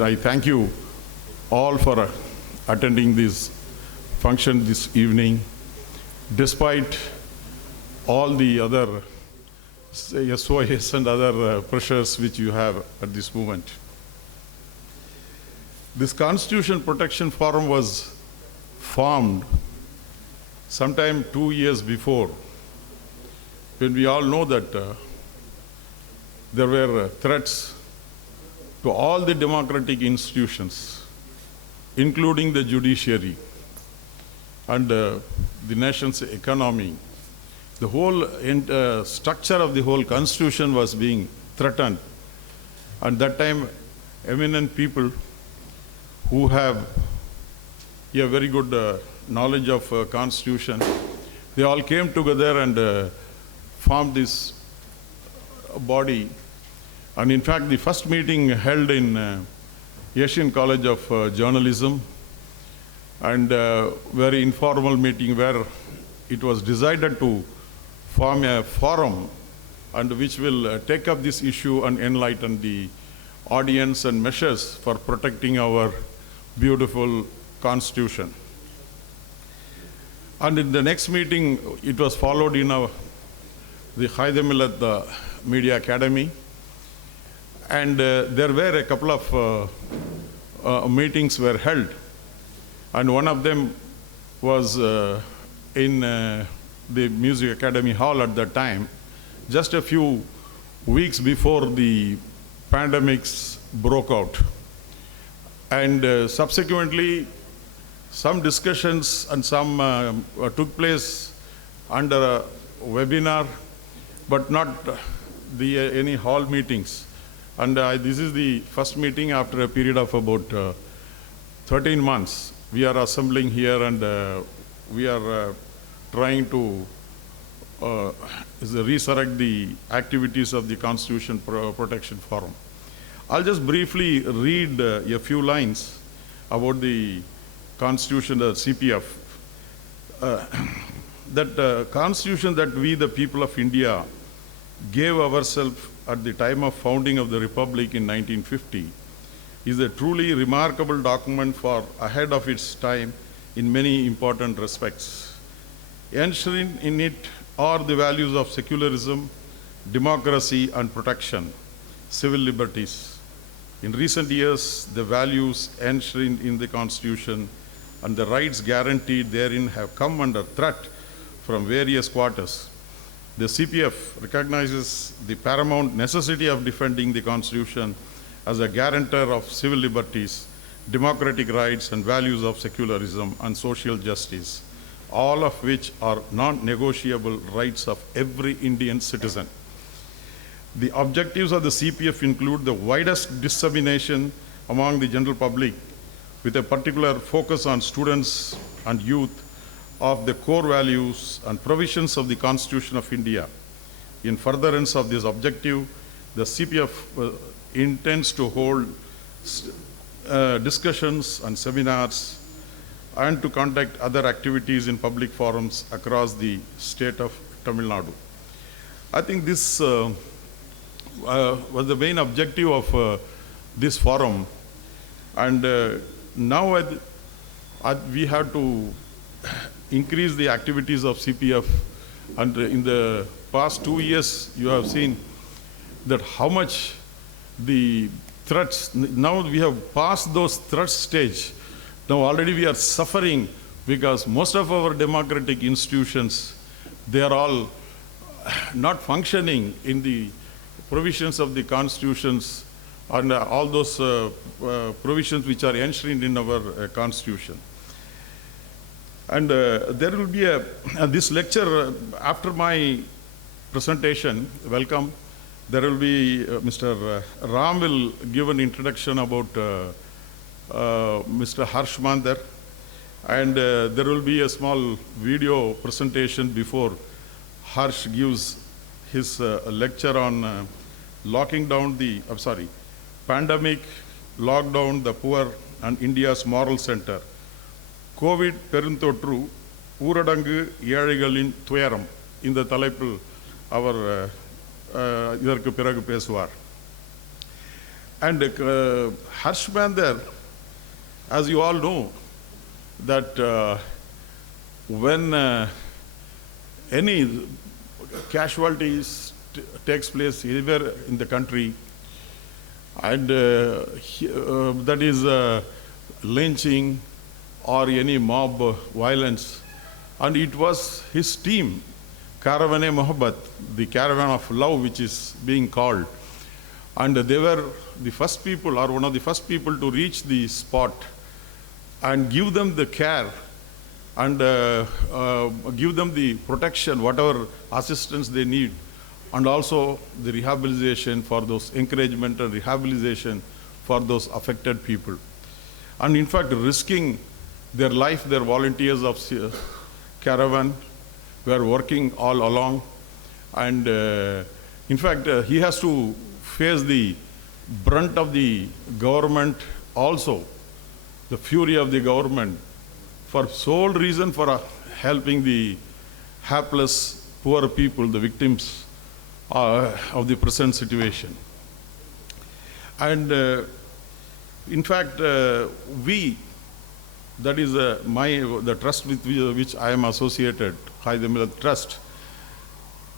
I thank you all for attending this function this evening, despite all the other SOS and other pressures which you have at this moment. This Constitution Protection Forum was formed sometime 2 years before, when we all know that there were threats to all the democratic institutions, including the judiciary and the nation's economy. The whole structure of the whole constitution was being threatened. At that time, eminent people who have a very good knowledge of constitution, they all came together and formed this body. And in fact, the first meeting held in Asian College of Journalism, and very informal meeting where it was decided to form a forum and which will take up this issue and enlighten the audience and measures for protecting our beautiful constitution. And in the next meeting, it was followed in the Haida Millat Media Academy. And there were a couple of meetings were held. And one of them was in the Music Academy Hall at that time, just a few weeks before the pandemics broke out. And subsequently, some discussions and some took place under a webinar, but not any hall meetings. And this is the first meeting after a period of about 13 months. We are assembling here and we are trying to resurrect the activities of the Constitution Protection Forum. I'll just briefly read a few lines about the Constitution, the CPF. That Constitution that we, the people of India, gave ourselves at the time of founding of the Republic in 1950 is a truly remarkable document for ahead of its time in many important respects. Enshrined in it are the values of secularism, democracy and protection, civil liberties. In recent years, the values enshrined in the Constitution and the rights guaranteed therein have come under threat from various quarters. The CPF recognizes the paramount necessity of defending the Constitution as a guarantor of civil liberties, democratic rights, and values of secularism and social justice, all of which are non-negotiable rights of every Indian citizen. The objectives of the CPF include the widest dissemination among the general public, with a particular focus on students and youth, of the core values and provisions of the Constitution of India. In furtherance of this objective, the CPF intends to hold discussions and seminars and to conduct other activities in public forums across the state of Tamil Nadu. I think this was the main objective of this forum, and now we have to increase the activities of CPF, and in the past 2 years you have seen that how much the threats, now we have passed those threat stage. Now already we are suffering because most of our democratic institutions, they are all not functioning in the provisions of the constitutions and all those provisions which are enshrined in our constitution. And there will be this lecture after my presentation, welcome. There will be Mr. Ram will give an introduction about Mr. Harsh Mandar, and there will be a small video presentation before Harsh gives his lecture on locking down the, pandemic, lockdown, the poor and India's moral center. COVID பெருந்தொற்று ஊரடங்கு ஏழைகளின் துயரம் இந்த தலைப்பில் அவர் இதற்கு பிறகு பேசுவார். And Harsh Mander, as you all know, that when any casualties takes place anywhere in the country, and that is lynching or any mob violence, and it was his team, Caravan-e-Mohabbat, the caravan of love, which is being called, and they were the first people, or one of the first people, to reach the spot and give them the care and give them the protection, whatever assistance they need, and also the rehabilitation for those, encouragement and rehabilitation for those affected people. And in fact, risking their life, their volunteers of Caravan were working all along. And in fact, he has to face the brunt of the government also, the fury of the government, for sole reason for helping the helpless, poor people, the victims of the present situation. And in fact, we, that is the trust with which I am associated, Qaid-e Millat Trust,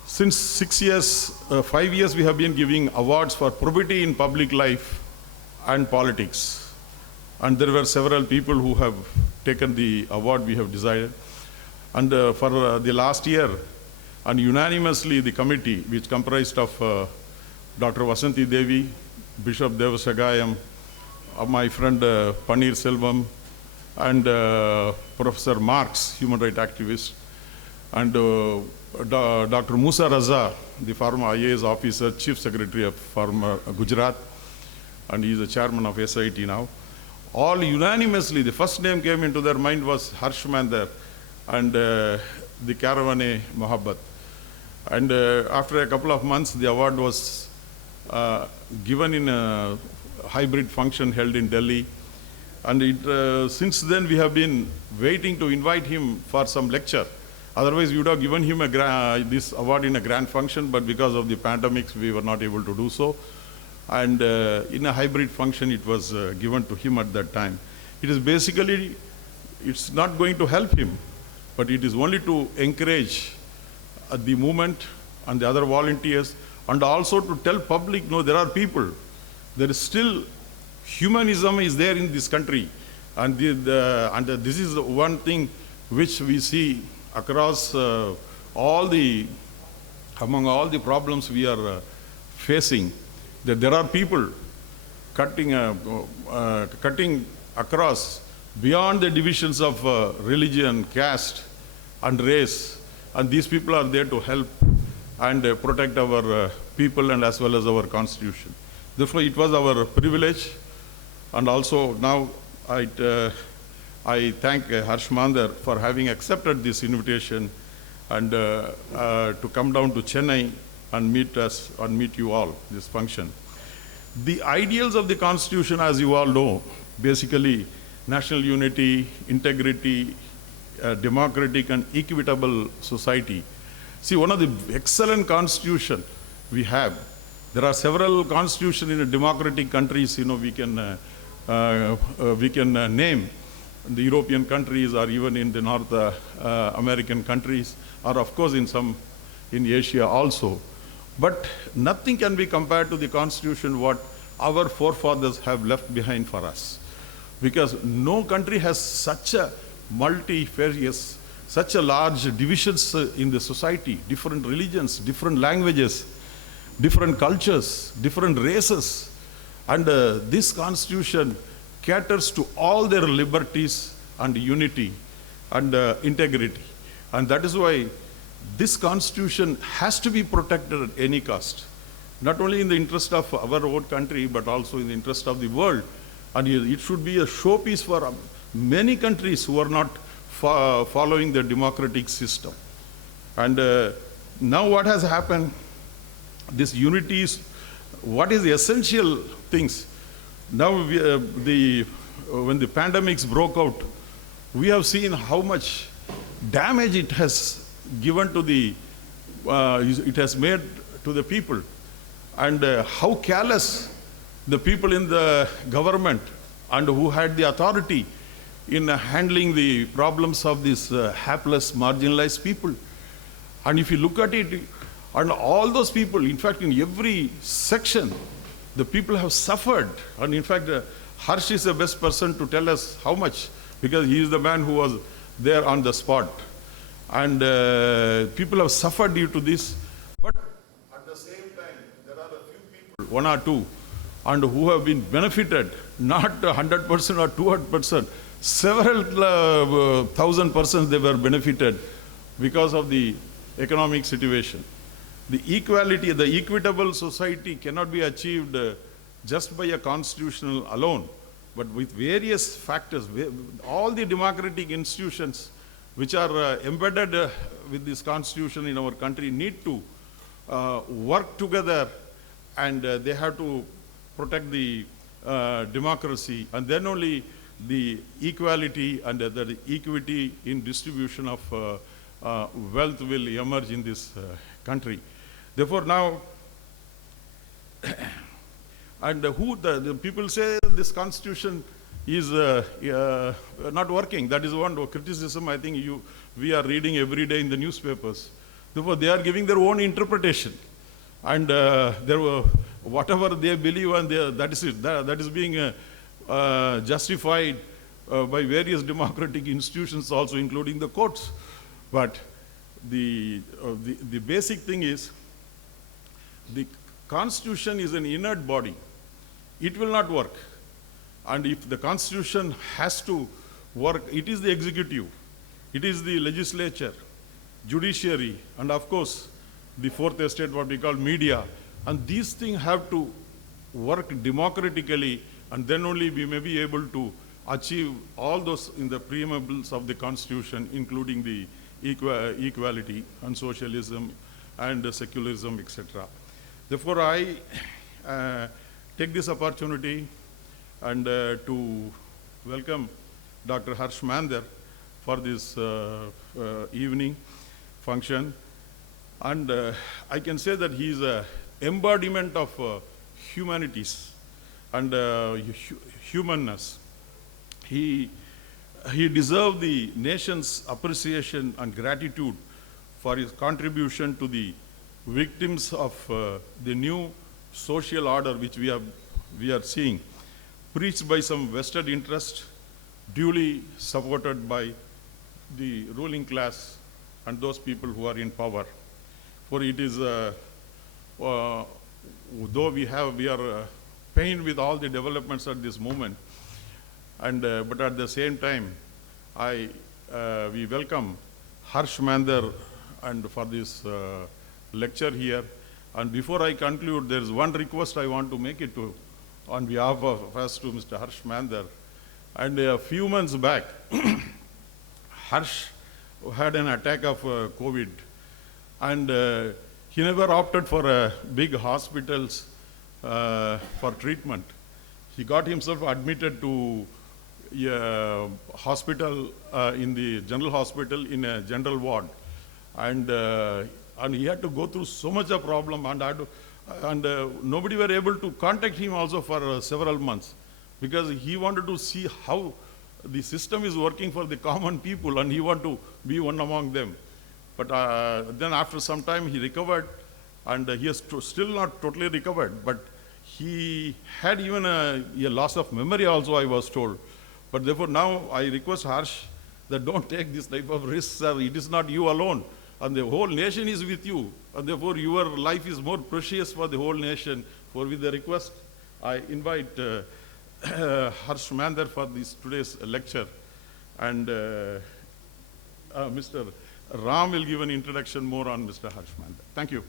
since 5 years we have been giving awards for probity in public life and politics. And there were several people who have taken the award we have decided. And for the last year, and unanimously the committee, which comprised of Dr. Vasanthi Devi, Bishop Devasagayam, my friend Panir Selvam, and Professor Marx, human rights activist, and Dr. Musa Raza, the former IAS officer, Chief Secretary of former Gujarat, and he is the chairman of SIT now. All unanimously, the first name came into their mind was Harsh Mander and the Caravan-e-Mohabbat. And after a couple of months, the award was given in a hybrid function held in Delhi. And since then, we have been waiting to invite him for some lecture. Otherwise, we would have given him this award in a grand function, but because of the pandemics, we were not able to do so. And in a hybrid function, it was given to him at that time. It is basically, it's not going to help him, but it is only to encourage the movement and the other volunteers, and also to tell public, no, there are people. There is still, humanism is there in this country. And, this is one thing which we see across among all the problems we are facing, that there are people cutting across beyond the divisions of religion, caste, and race. And these people are there to help and protect our people and as well as our constitution. Therefore, it was our privilege. And also now I thank Harsh Mander for having accepted this invitation and to come down to Chennai and meet us and meet you all, this function. The ideals of the Constitution, as you all know, basically national unity, integrity, democratic and equitable society. See, one of the excellent constitution we have, there are several constitutions in democratic countries, we can name the European countries or even in the North American countries, or of course in Asia also. But nothing can be compared to the Constitution what our forefathers have left behind for us. Because no country has such a multifarious, such a large divisions in the society, different religions, different languages, different cultures, different races. And this Constitution caters to all their liberties and unity and integrity. And that is why this Constitution has to be protected at any cost, not only in the interest of our own country, but also in the interest of the world. And it should be a showpiece for many countries who are not following the democratic system. And now what has happened, this unity is, what is the essential things? Now, when the pandemics broke out, we have seen how much damage it has given to it has made to the people, and how callous the people in the government and who had the authority in handling the problems of these hapless, marginalized people. And if you look at it, and all those people, in fact, in every section, the people have suffered. And in fact, Harsh is the best person to tell us how much, because he is the man who was there on the spot. And people have suffered due to this. But at the same time, there are a few people, one or two, and who have been benefited, not 100% or 200%, several thousand persons they were benefited because of the economic situation. The equality, the equitable society cannot be achieved just by a constitutional alone, but with various factors. All the democratic institutions which are embedded with this constitution in our country need to work together, and they have to protect the democracy, and then only the equality and the equity in distribution of wealth will emerge in this country. Therefore now, and the people say this constitution is not working. That is one criticism I think we are reading every day in the newspapers. Therefore they are giving their own interpretation, and whatever they believe, and that is it. That is being justified by various democratic institutions also, including the courts. But the basic thing is, the Constitution is an inert body. It will not work. And if the Constitution has to work, it is the executive, it is the legislature, judiciary, and of course, the fourth estate, what we call media. And these things have to work democratically, and then only we may be able to achieve all those in the preambles of the Constitution, including the equality and socialism and secularism, etc. Therefore, I take this opportunity and to welcome Dr. Harsh Mander for this evening function. And I can say that he is an embodiment of humanities and humanness. He deserves the nation's appreciation and gratitude for his contribution to the victims of the new social order which we are seeing, preached by some vested interest, duly supported by the ruling class and those people who are in power. For it is, though we are pained with all the developments at this moment, and but at the same time, we welcome Harsh Mander and for this lecture here. And before I conclude, there is one request I want to make it to, on behalf of us, to Mr. Harsh Mander. And a few months back, Harsh had an attack of COVID, and he never opted for big hospitals for treatment. He got himself admitted to a hospital in the general hospital in a general ward, and he had to go through so much of problem, and nobody were able to contact him also for several months, because he wanted to see how the system is working for the common people, and he wanted to be one among them. But then after some time he recovered, and he is still not totally recovered, but he had even a loss of memory also, I was told. But therefore now I request Harsh that don't take this type of risks, sir. It is not you alone, and the whole nation is with you, and therefore your life is more precious for the whole nation. For with the request, I invite Harsh Mander for this today's lecture, and Mr. Ram will give an introduction more on Mr. Harsh Mander. Thank you.